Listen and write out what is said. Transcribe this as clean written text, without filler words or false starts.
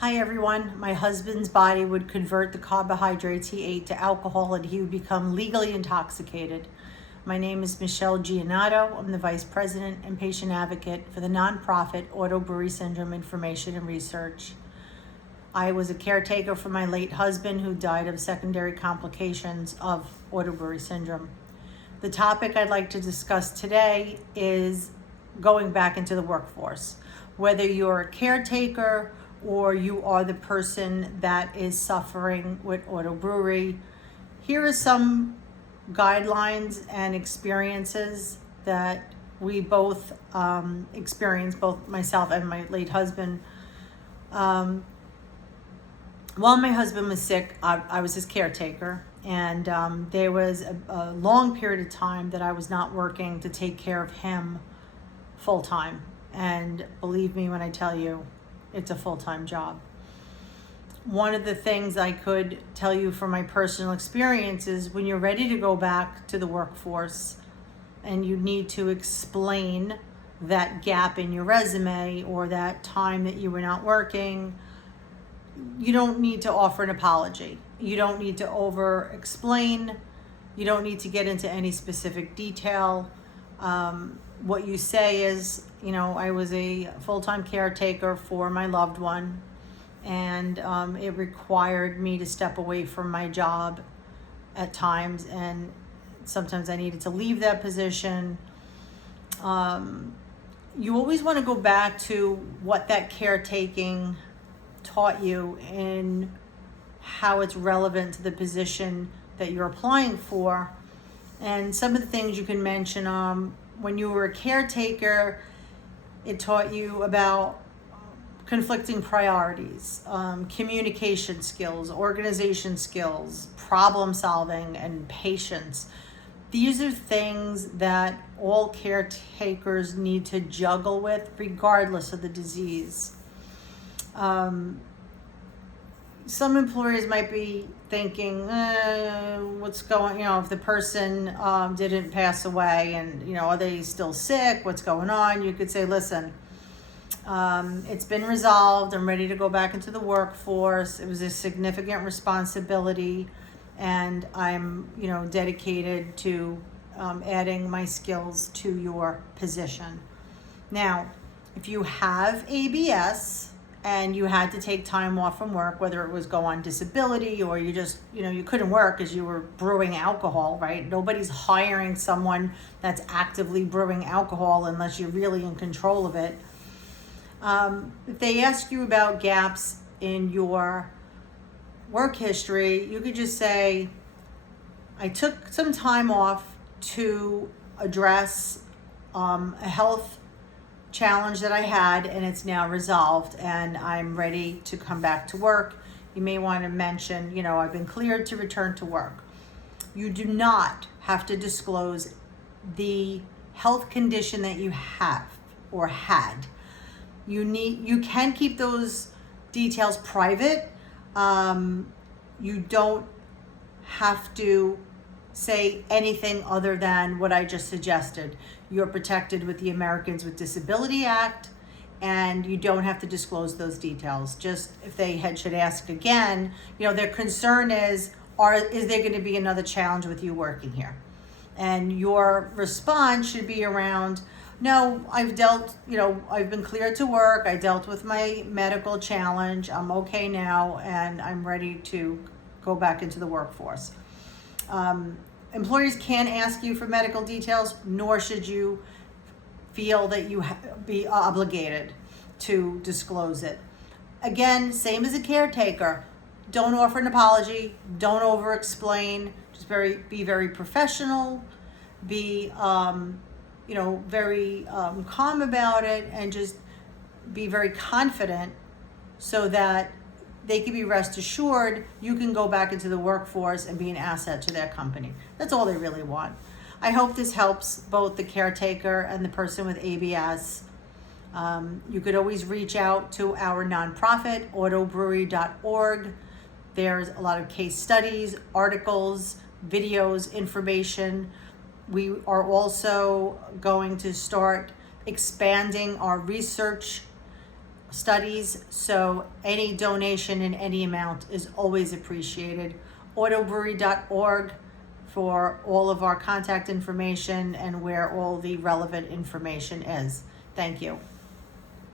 Hi everyone. My husband's body would convert the carbohydrates he ate to alcohol and he would become legally intoxicated. My name is Michelle Giannato. I'm the Vice President and Patient Advocate for the nonprofit Auto-Brewery Syndrome Information and Research. I was a caretaker for my late husband who died of secondary complications of auto-brewery syndrome. The topic I'd like to discuss today is going back into the workforce. Whether you're a caretaker or you are the person that is suffering with auto-brewery, here are some guidelines and experiences that we both experienced, both myself and my late husband. While my husband was sick, I was his caretaker, and there was a long period of time that I was not working to take care of him full time. And believe me when I tell you, it's a full-time job. One of the things I could tell you from my personal experience is when you're ready to go back to the workforce and you need to explain that gap in your resume or that time that you were not working, you don't need to offer an apology. You don't need to over-explain. You don't need to get into any specific detail. What you say is, I was a full-time caretaker for my loved one, and it required me to step away from my job at times, and sometimes I needed to leave that position. You always want to go back to what that caretaking taught you and how it's relevant to the position that you're applying for. And some of the things you can mention, when you were a caretaker, it taught you about conflicting priorities, communication skills, organization skills, problem solving, and patience. These are things that all caretakers need to juggle with regardless of the disease. Some employers might be thinking, what's going, if the person didn't pass away and, are they still sick? What's going on? You could say, listen, it's been resolved. I'm ready to go back into the workforce. It was a significant responsibility, and I'm, dedicated to adding my skills to your position. Now, if you have ABS, and you had to take time off from work, whether it was go on disability or you just, you couldn't work because you were brewing alcohol, right? Nobody's hiring someone that's actively brewing alcohol unless you're really in control of it. If they ask you about gaps in your work history, you could just say, I took some time off to address a health challenge that I had, and it's now resolved, and I'm ready to come back to work. You may want to mention, I've been cleared to return to work. You do not have to disclose the health condition that you have or had. You can keep those details private. You don't have to say anything other than what I just suggested. You're protected with the Americans with Disability Act, and you don't have to disclose those details. Just if they should ask again, their concern is there going to be another challenge with you working here? And your response should be around, no, I've been cleared to work. I dealt with my medical challenge. I'm okay now, and I'm ready to go back into the workforce. Employers can't ask you for medical details, nor should you feel that you be obligated to disclose it. Again, same as a caretaker. Don't offer an apology. Don't over-explain. Just be very professional. Be very calm about it, and just be very confident so that they can be rest assured you can go back into the workforce and be an asset to their company. That's all they really want. I hope this helps both the caretaker and the person with ABS. You could always reach out to our nonprofit, autobrewery.org. There's a lot of case studies, articles, videos, information. We are also going to start expanding our research studies, so any donation in any amount is always appreciated. Auto-brewery.org for all of our contact information and where all the relevant information is. Thank you.